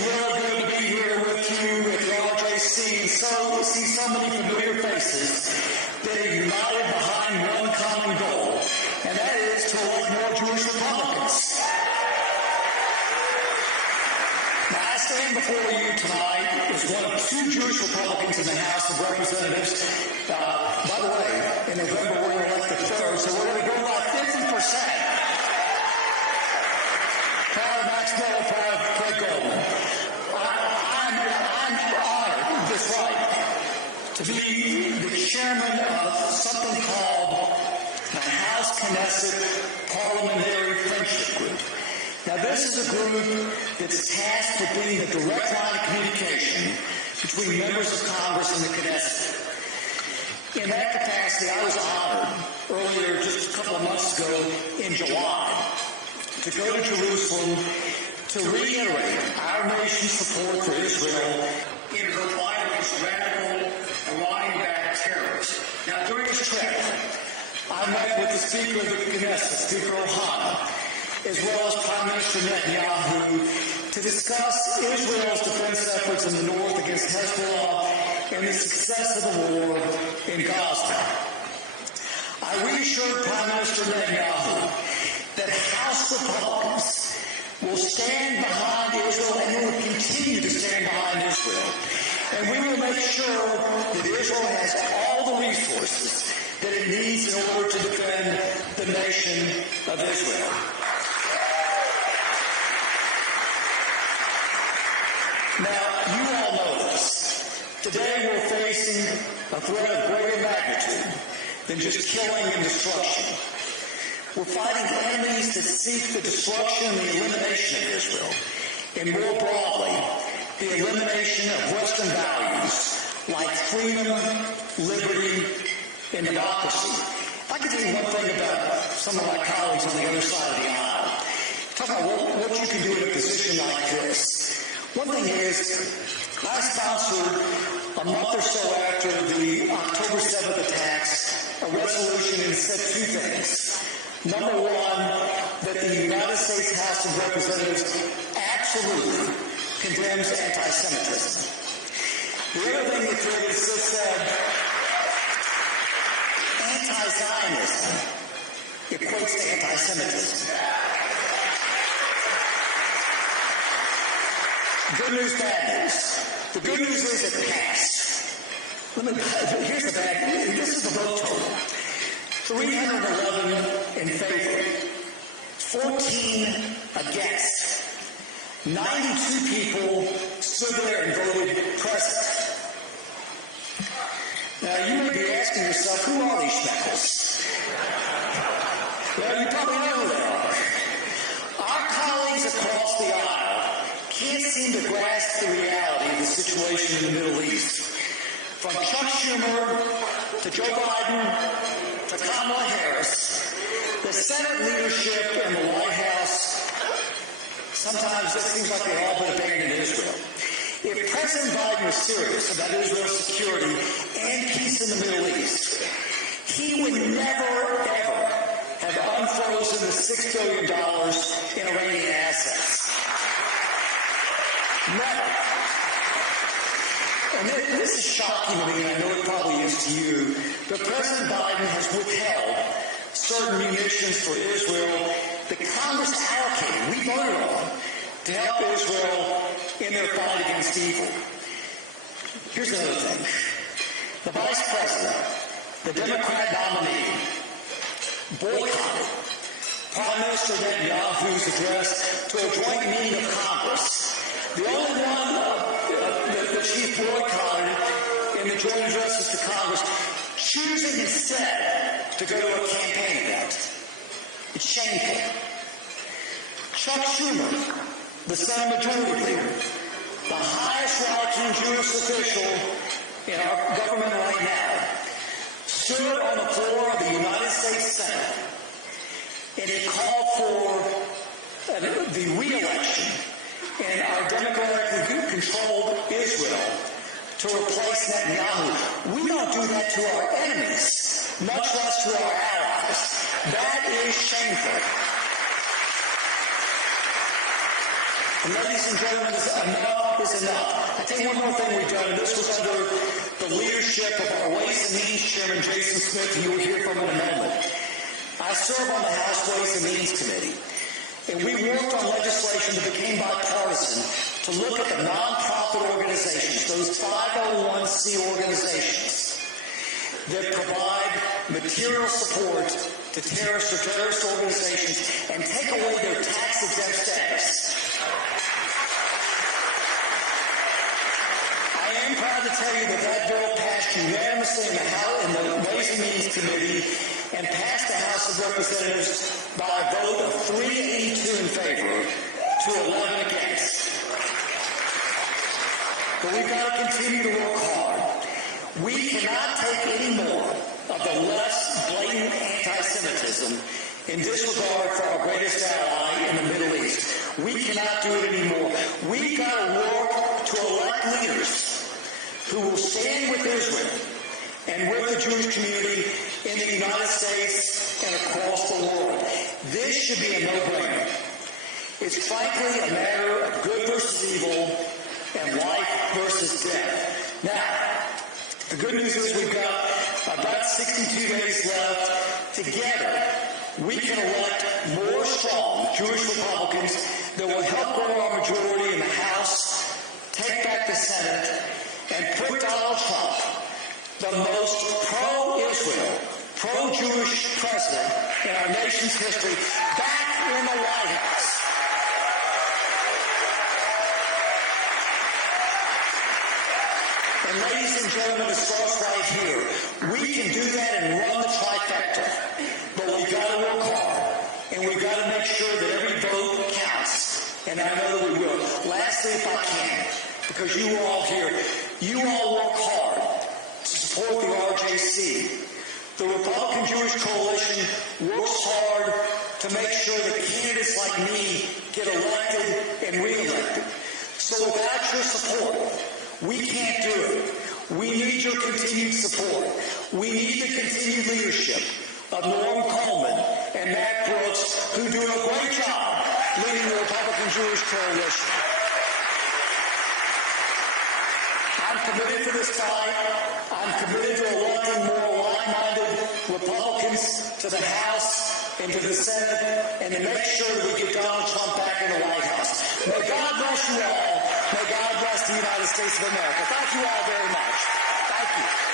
really good to be here with you at the RJC and see so many familiar faces that are united behind one common goal, and that is to elect more Jewish Republicans. Now, I stand before you tonight as one of two Jewish Republicans in the House of Representatives. By the way, in November we're going to elect the third, so we're going to go by 50%. Proud of Max Miller, proud of Craig Goldman. I'm honored, that's right, to be the chairman of something called the House Knesset Parliamentary Friendship Group. Now, this is a group that's tasked with being the direct line of communication between members of Congress and the Knesset. In that capacity, I was honored earlier, just a couple of months ago, in July, to go to Jerusalem to reiterate our nation's support for Israel in her fight against radical Iranian-backed terrorists. Now, during this trip, I met with the Speaker of the Knesset, Speaker Ohana, as well as Prime Minister Netanyahu, to discuss Israel's defense efforts in the north against Hezbollah and the success of the war in Gaza. I reassured Prime Minister Netanyahu that House Republicans will stand behind Israel and will continue to stand behind Israel. And we will make sure that Israel has all the resources that it needs in order to defend the nation of Israel. Now, you all know this. Today we're facing a threat of greater magnitude than just killing and destruction. We're fighting enemies that seek the destruction and the elimination of Israel, and more broadly, the elimination of Western values like freedom, liberty, and democracy. If I could tell you one thing about some of my colleagues on the other side of the aisle, talk about what you can do in a position like this. One thing is, I sponsored a month or so after the October 7th attacks a resolution that said two things. Number one, that the United States House of Representatives absolutely condemns anti-Semitism. The other thing that said, anti-Zionism equates to anti-Semitism. Good news, bad news. The good news is it passed. Here's the bad news. This is the vote total. 311 in favor, 14 against. 92 people stood there and voted present. Now, you may be asking yourself, who are these schmeckles? Well, you probably know who they are. Our colleagues across the aisle can't seem to grasp the reality of the situation in the Middle East. From Chuck Schumer to Joe Biden to Kamala Harris, the Senate leadership and the White House, sometimes it seems like they all but abandoned Israel. If President Biden was serious about Israel's security and peace in the Middle East, he would never, ever have unfrozen the $6 billion in Iranian assets. Never. And this is shocking to me, and I know it probably is to you, but President Biden has withheld certain munitions for Israel that Congress allocated, we voted on, to help Israel in their fight against evil. Here's another thing. The Vice President, the Democrat nominee, boycotted Prime Minister Netanyahu's address to a joint meeting of Congress. The only one that she boycotted in the joint addresses to Congress, choosing instead to go to a campaign event. It's shameful. Chuck Schumer, the Senate Majority Leader, the highest ranking Jewish official in our government right now, stood on the floor of the United States Senate and it called for the re-election in our democratically controlled Israel to replace Netanyahu. We don't do that to our enemies, much less to our allies. That is shameful. And ladies and gentlemen, enough is enough. I tell you one more thing we've done, and this was under the leadership of our Ways and Means Chairman, Jason Smith, who you will hear from in a moment. I serve on the House Ways and Means Committee, and we worked on legislation that became bipartisan to look at the nonprofit organizations, those 501c organizations that provide material support to terrorist or terrorist organizations and take away their tax-exempt status. I am proud to tell you that that bill passed unanimously in the Ways and Means Committee and passed the House of Representatives by a vote of 382 in favor to 11 against. But we've got to continue to work hard. We cannot take any more of the less blatant anti-Semitism in disregard for our greatest ally in the Middle East. We cannot do it anymore. We've got to work to elect leaders who will stand with Israel and with the Jewish community in the United States and across the world. This should be a no-brainer. It's frankly a matter of good versus evil and life versus death. Now, the good news is we've got about 62 days left. Together, we can elect more strong Jewish Republicans that will help grow our majority in the House, take back the Senate, and put Donald Trump, the most pro-Israel, pro-Jewish president in our nation's history, back in the White House. And ladies and gentlemen, it starts right here. We can do that and run the trifecta, but we've got to work hard, and we've got to make sure that every vote counts, and I know that we will. Lastly, if I can, because you are all here, you all work hard to support the RJC. The Republican Jewish Coalition works hard to make sure that candidates like me get elected and re-elected. So without your support, we can't do it. We need your continued support. We need the continued leadership of Norm Coleman and Matt Brooks, who do a great job leading the Republican Jewish Coalition. I'm committed to this fight. I'm committed to electing more like-minded Republicans to the House and to the Senate, and to make sure that we get Donald Trump back in the White House. May God bless you all. May God bless the United States of America. Thank you all very much. Thank you.